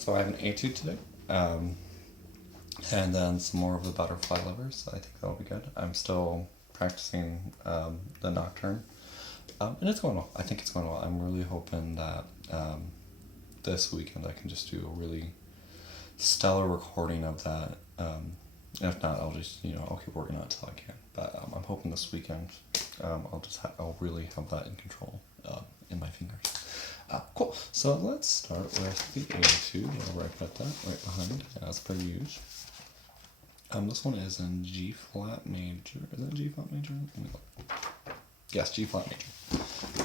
So I have an Etude today, and then some more of the butterfly lovers. I think that'll be good. I'm still practicing the nocturne, and it's going well. I think it's going well. I'm really hoping that this weekend I can just do a really stellar recording of that. If not, I'll just I'll keep working on it until I can. But I'm hoping this weekend I'll really have that in control in my fingers. Cool. So let's start with the Etude. I'll put that right behind, as per usual. This one is in G flat major. Is it G flat major? Let me look. Yes, G flat major.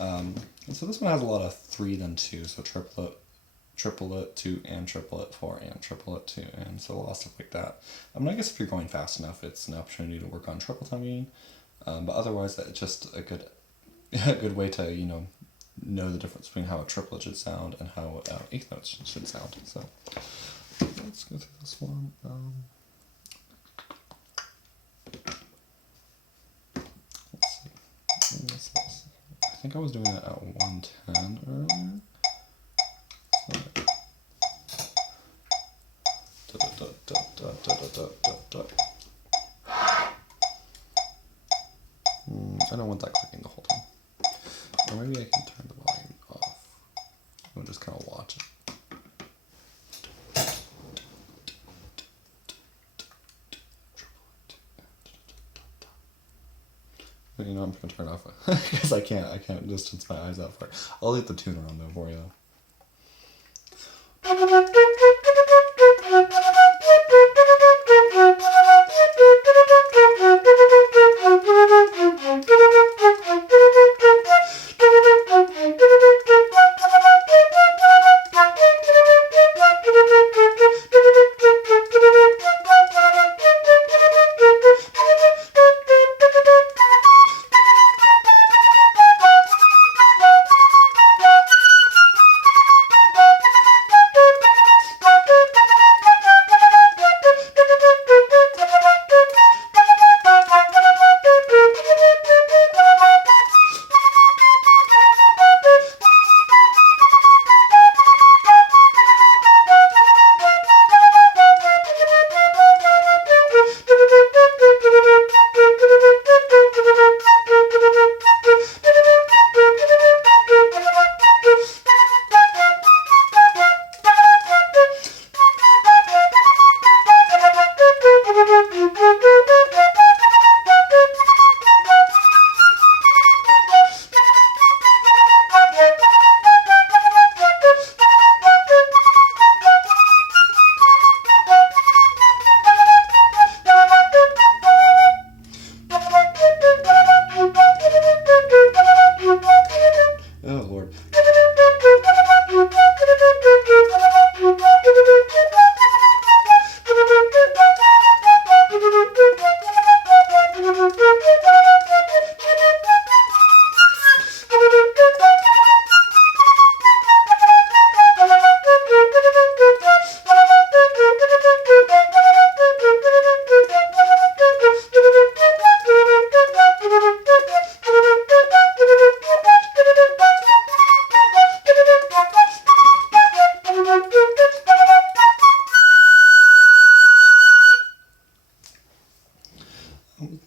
And so this one has a lot of 3 then 2, so triplet 2 and triplet 4 and triplet 2, and so a lot of stuff like that. I guess if you're going fast enough, it's an opportunity to work on triple timing. But otherwise, it's just a good way to know the difference between how a triplet should sound and how eighth notes should sound. So let's go through this one. Let's see. I think I was doing it at 110 earlier. I don't want that clicking the whole time. Or maybe I can turn the volume off. We'll just kind of watch it. But I'm just gonna turn it off because I can't distance my eyes out for it. I'll leave the tuner on though for you.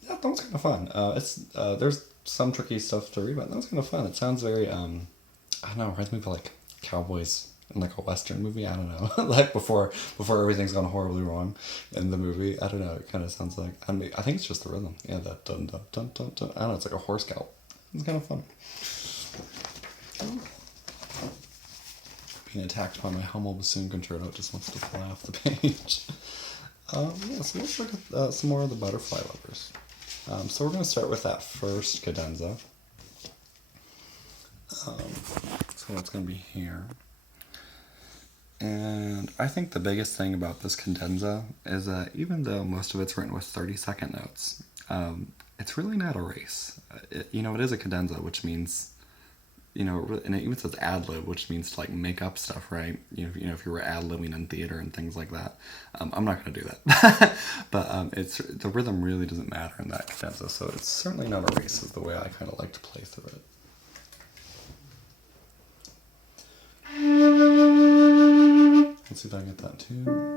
That one's kind of fun. There's some tricky stuff to read, but that was kind of fun. It sounds very I don't know, reminds me of like cowboys in like a western movie. I don't know, like before everything's gone horribly wrong in the movie. I don't know. It kind of sounds like I think it's just the rhythm. Yeah, that dun dun dun dun dun. I don't know. It's like a horse gallop. It's kind of fun. Being attacked by my Hummel bassoon concerto, it just wants to fly off the page. So let's look at some more of the butterfly lovers. So we're going to start with that first cadenza. So it's going to be here. And I think the biggest thing about this cadenza is that even though most of it's written with 30-second notes, it's really not a race. It is a cadenza, which means, and it even says ad-lib, which means to like make up stuff, right? If you were ad-libbing in theater and things like that. I'm not going to do that. But the rhythm really doesn't matter in that cadenza, so it's certainly not a race is the way I kind of like to play through it. Let's see if I can get that too.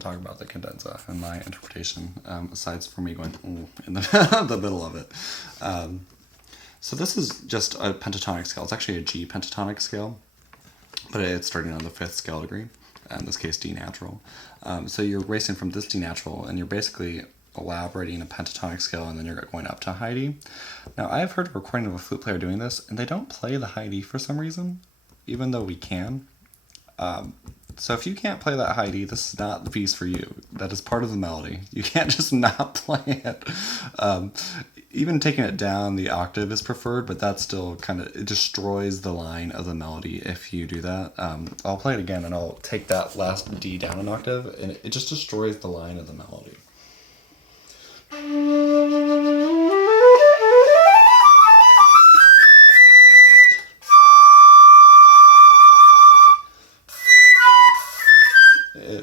Talk about the cadenza and my interpretation, aside from me going ooh in the middle of it. So this is just a pentatonic scale. It's actually a G pentatonic scale, but it's starting on the 5th scale degree, in this case D natural. So you're racing from this D natural, and you're basically elaborating a pentatonic scale, and then you're going up to high D. Now, I've heard a recording of a flute player doing this, and they don't play the high D for some reason, even though we can. So if you can't play that high D, this is not the piece for you. That is part of the melody. You can't just not play it. Even taking it down the octave is preferred, but that still kind of, it destroys the line of the melody if you do that. I'll play it again and I'll take that last D down an octave, and it just destroys the line of the melody.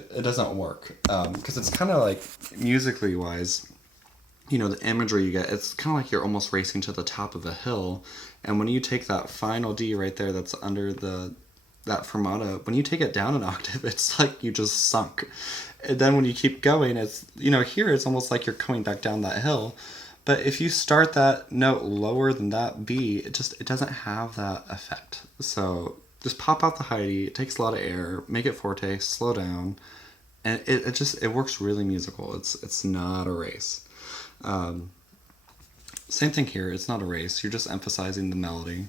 It doesn't work, because it's kind of like, musically wise, you know, the imagery you get, it's kind of like you're almost racing to the top of a hill, and when you take that final D right there that's under that fermata, when you take it down an octave, it's like you just sunk. And then when you keep going, it's, you know, here it's almost like you're coming back down that hill, but if you start that note lower than that B, it doesn't have that effect. So just pop out the high D, it takes a lot of air, make it forte, slow down, and it works really musical. It's not a race. Same thing here, it's not a race, you're just emphasizing the melody.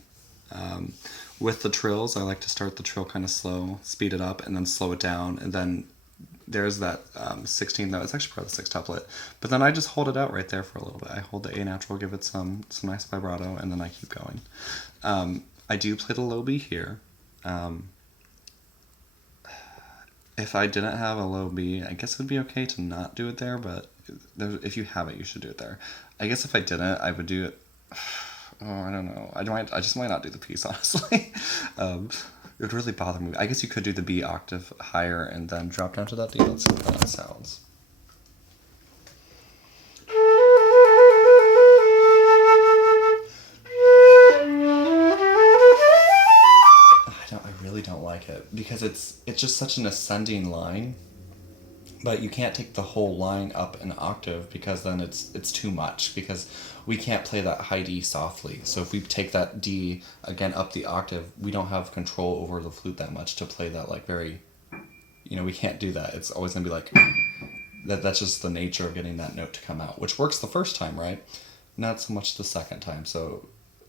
With the trills, I like to start the trill kind of slow, speed it up, and then slow it down, and then there's that 16th note. It's actually part of the 6th but then I just hold it out right there for a little bit. I hold the A natural, give it some nice vibrato, and then I keep going. I do play the low B here. If I didn't have a low B, I guess it would be okay to not do it there, but if you have it, you should do it there. I guess if I didn't, I would do it. Oh, I don't know. I just might not do the piece, honestly. It would really bother me. I guess you could do the B octave higher and then drop down to that D. Let's see how that sounds. I really don't like it because it's just such an ascending line, but you can't take the whole line up an octave because then it's too much, because we can't play that high D softly. So if we take that D again up the octave, we don't have control over the flute that much to play that like very, you know, we can't do that. It's always gonna be like that's just the nature of getting that note to come out, which works the first time, right? Not so much the second time. So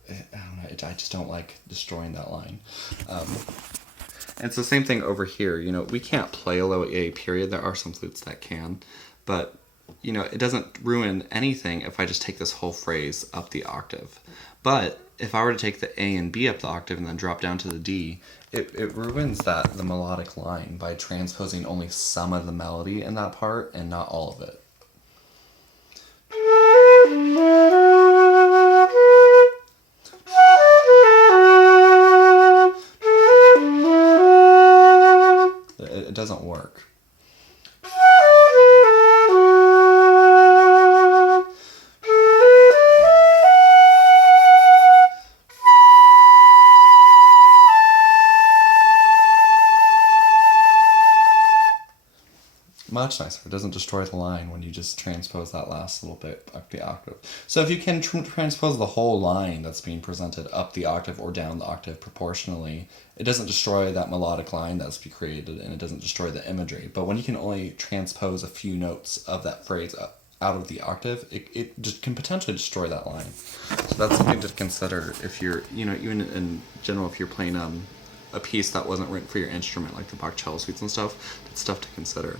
I don't know, I just don't like destroying that line. And it's the same thing over here. You know, we can't play a low A period. There are some flutes that can, but you know, it doesn't ruin anything if I just take this whole phrase up the octave. But if I were to take the A and B up the octave and then drop down to the D, it ruins the melodic line by transposing only some of the melody in that part and not all of it. It doesn't work. Much nicer. It doesn't destroy the line when you just transpose that last little bit up the octave. So if you can transpose the whole line that's being presented up the octave or down the octave proportionally, it doesn't destroy that melodic line that's been created, and it doesn't destroy the imagery. But when you can only transpose a few notes of that phrase out of the octave, it just can potentially destroy that line. So that's something to consider if you're, even in general, if you're playing a piece that wasn't written for your instrument, like the Bach cello suites and stuff. That's stuff to consider.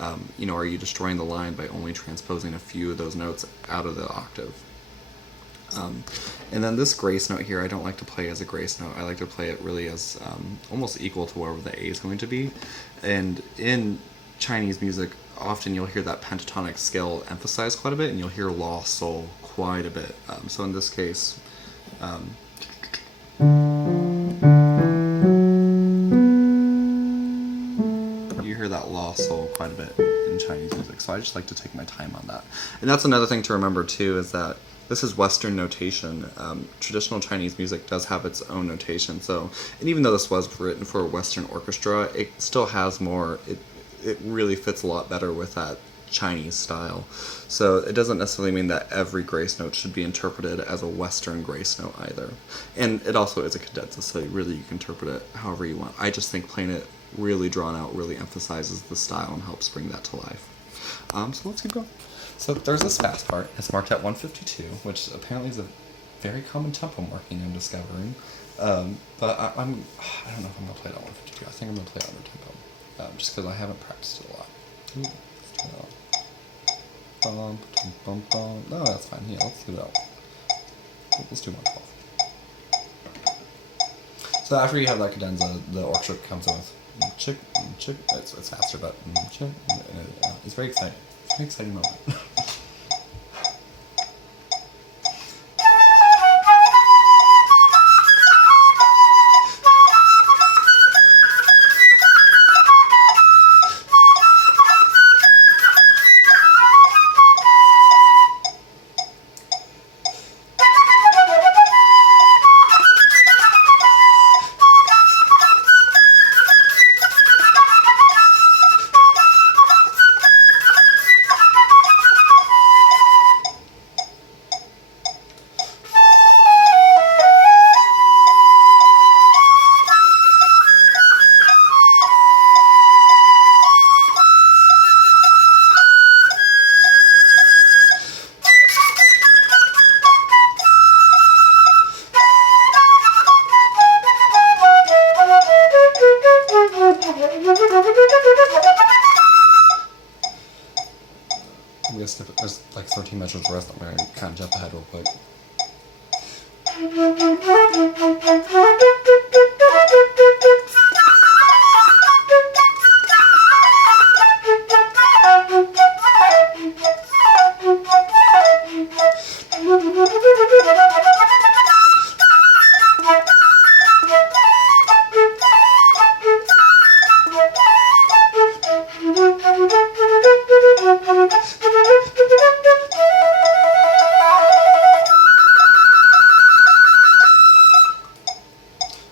Are you destroying the line by only transposing a few of those notes out of the octave? And then this grace note here, I don't like to play as a grace note. I like to play it really as almost equal to wherever the A is going to be. And in Chinese music, often you'll hear that pentatonic scale emphasized quite a bit, and you'll hear la sol quite a bit. So in this case, you hear that la sol quite a bit in Chinese music. So I just like to take my time on that. And that's another thing to remember too, is that this is Western notation. Traditional Chinese music does have its own notation. So, and even though this was written for a Western orchestra, it still has more. It really fits a lot better with that Chinese style. So it doesn't necessarily mean that every grace note should be interpreted as a Western grace note either. And it also is a cadenza, so really you can interpret it however you want. I just think playing it really drawn out really emphasizes the style and helps bring that to life. So let's keep going. So there's this fast part. It's marked at 152, which apparently is a very common tempo marking I'm discovering. But I don't know if I'm going to play it at 152. I think I'm going to play it under tempo. Just because I haven't practiced it a lot. Ooh, let's try that one. Bum, bum, bum. No, that's fine. Yeah, let's do that one. Let's do 112. So after you have that cadenza, the orchestra comes in with chick, chick. It's faster, but chick. It's very exciting. It's a very exciting moment. There's like 13 measures the rest. I'm going to kind of jump ahead real quick.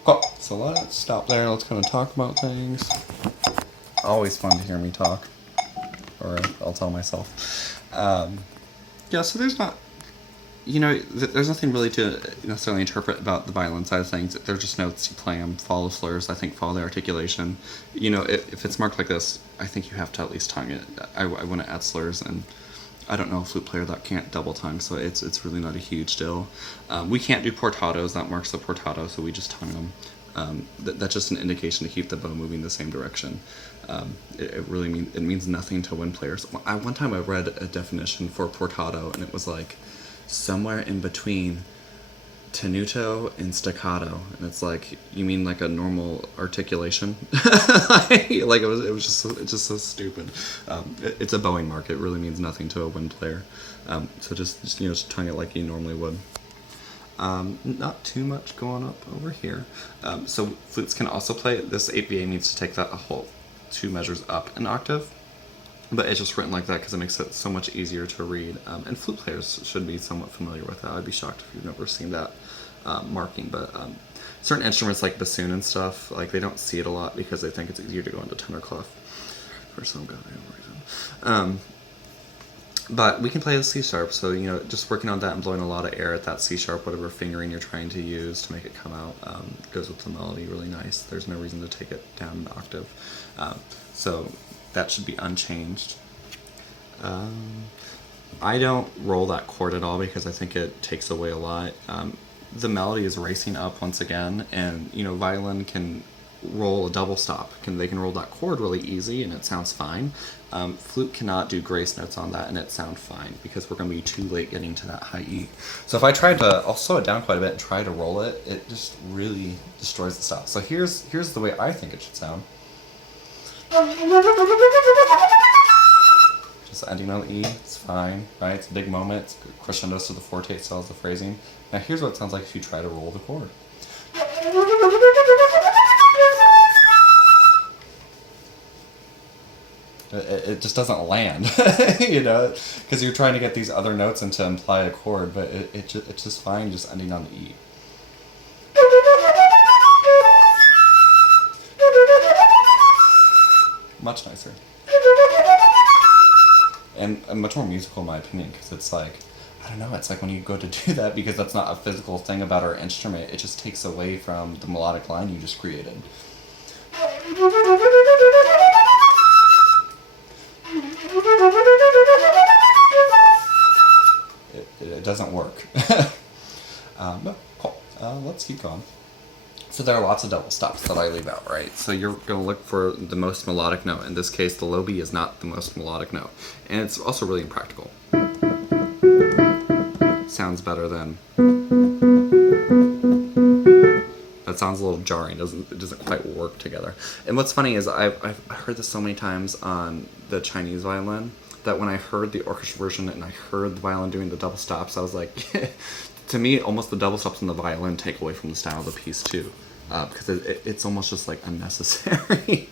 Cool. So let's stop there. Let's kind of talk about things. Always fun to hear me talk. Or I'll tell myself. Yeah, so there's not... there's nothing really to necessarily interpret about the violin side of things. They're just notes, you play them, follow slurs, I think follow the articulation. If it's marked like this, I think you have to at least tongue it. I wouldn't add slurs, and I don't know a flute player that can't double tongue, so it's really not a huge deal. We can't do portatos, that marks the portato, so we just tongue them. That's just an indication to keep the bow moving the same direction. It really means nothing to wind players. One time I read a definition for portato, and it was like somewhere in between tenuto and staccato, and it's like, you mean like a normal articulation? Like it's just so stupid. It's a bowing mark. It really means nothing to a wind player. So just tongue it like you normally would. Not too much going up over here. So flutes can also play. This 8VA needs to take that a whole 2 measures up an octave. But it's just written like that because it makes it so much easier to read. And flute players should be somewhat familiar with that. I'd be shocked if you've never seen that marking. But certain instruments like bassoon and stuff, like they don't see it a lot because they think it's easier to go into tenor clef. for some goddamn reason. But we can play the C sharp, so just working on that and blowing a lot of air at that C sharp, whatever fingering you're trying to use to make it come out, goes with the melody really nice. There's no reason to take it down an octave. So that should be unchanged. I don't roll that chord at all because I think it takes away a lot. The melody is racing up once again, and violin can roll a double stop. They can roll that chord really easy and it sounds fine. Flute cannot do grace notes on that and it sounds fine because we're going to be too late getting to that high E. So if I tried to, I'll slow it down quite a bit and try to roll it, it just really destroys the style. So here's the way I think it should sound. Just ending on the E, it's fine, right? It's a big moment, it's crescendos to the forte, it sells the phrasing. Now here's what it sounds like if you try to roll the chord. It just doesn't land, because you're trying to get these other notes and to imply a chord, but it's just fine just ending on the E. Much nicer. And much more musical in my opinion, because it's like, I don't know, it's like when you go to do that, because that's not a physical thing about our instrument, it just takes away from the melodic line you just created. It doesn't work. But cool. Let's keep going. So there are lots of double stops that I leave out, right? So you're going to look for the most melodic note. In this case, the low B is not the most melodic note. And it's also really impractical. Sounds better than... That sounds a little jarring. It doesn't quite work together. And what's funny is I've heard this so many times on the Chinese violin that when I heard the orchestra version and I heard the violin doing the double stops, I was like, to me, almost the double stops in the violin take away from the style of the piece too, because it's almost just like unnecessary.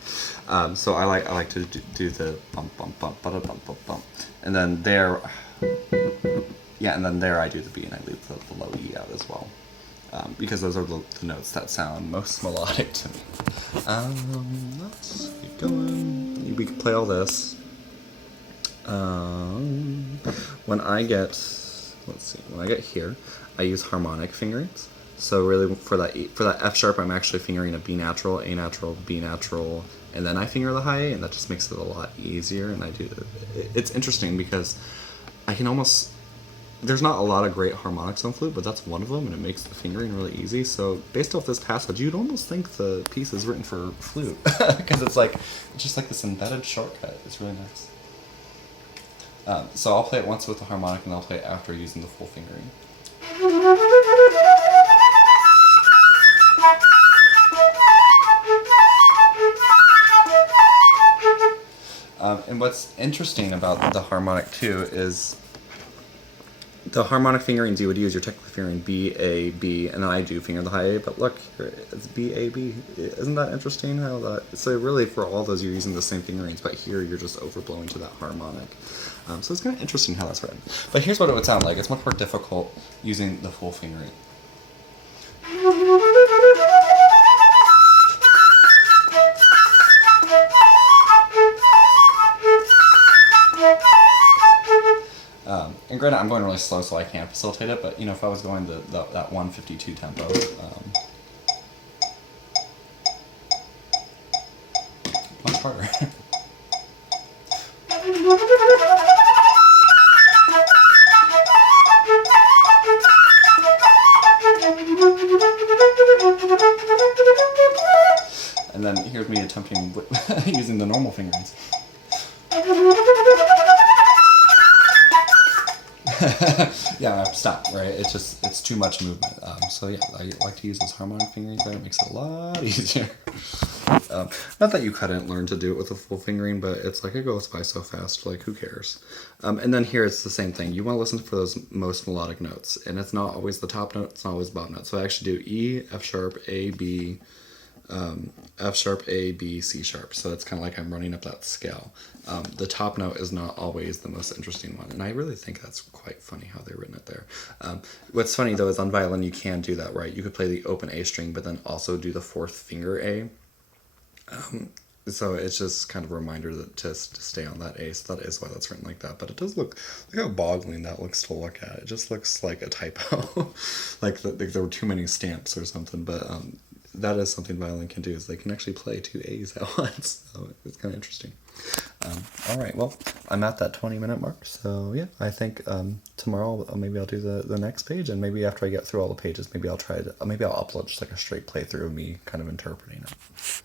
So I like to do the bump bump bump bump bump bump bump, and then there, and then there I do the B and I leave the low E out as well, because those are the notes that sound most melodic to me. Let's keep going. We can play all this. When I get here, I use harmonic fingerings. So really for that F sharp, I'm actually fingering a B natural, A natural, B natural, and then I finger the high A, and that just makes it a lot easier. And it's interesting because I can almost, there's not a lot of great harmonics on flute, but that's one of them, and it makes the fingering really easy. So based off this passage, you'd almost think the piece is written for flute because it's just like this embedded shortcut. It's really nice. So I'll play it once with the harmonic, and I'll play it after using the full fingering. And what's interesting about the harmonic too is the harmonic fingerings you would use, you're technically fingering B, A, B, and then I do finger the high A, but look, here, it's B, A, B. Isn't that interesting how that, so really for all those you're using the same fingerings, but here you're just overblowing to that harmonic. So it's kind of interesting how that's written. But here's what it would sound like. It's much more difficult using the full fingering. And granted, I'm going really slow, so I can't facilitate it, but if I was going that 152 tempo, much harder. And then here's me attempting using the normal fingerings. Yeah, stop, right? It's too much movement. So yeah, I like to use those harmonic fingerings there. It makes it a lot easier. Not that you couldn't learn to do it with a full fingering, but it's like it goes by so fast, like who cares? And then here it's the same thing. You want to listen for those most melodic notes, and it's not always the top note, it's not always the bottom note. So I actually do E, F sharp, A, B, F sharp, A, B, C sharp. So it's kind of like I'm running up that scale. The top note is not always the most interesting one, and I really think that's quite funny how they've written it there. What's funny though is on violin you can do that, right? You could play the open A string, but then also do the fourth finger A. So it's just kind of a reminder that to stay on that A. So that is why that's written like that. But it does look how boggling that looks to look at. It just looks like a typo, like there were too many stamps or something. But that is something violin can do, is they can actually play two A's at once. So it's kind of interesting. All right, well, I'm at that 20-minute mark, so yeah, I think tomorrow maybe I'll do the next page, and maybe after I get through all the pages, maybe I'll upload just like a straight playthrough of me kind of interpreting it.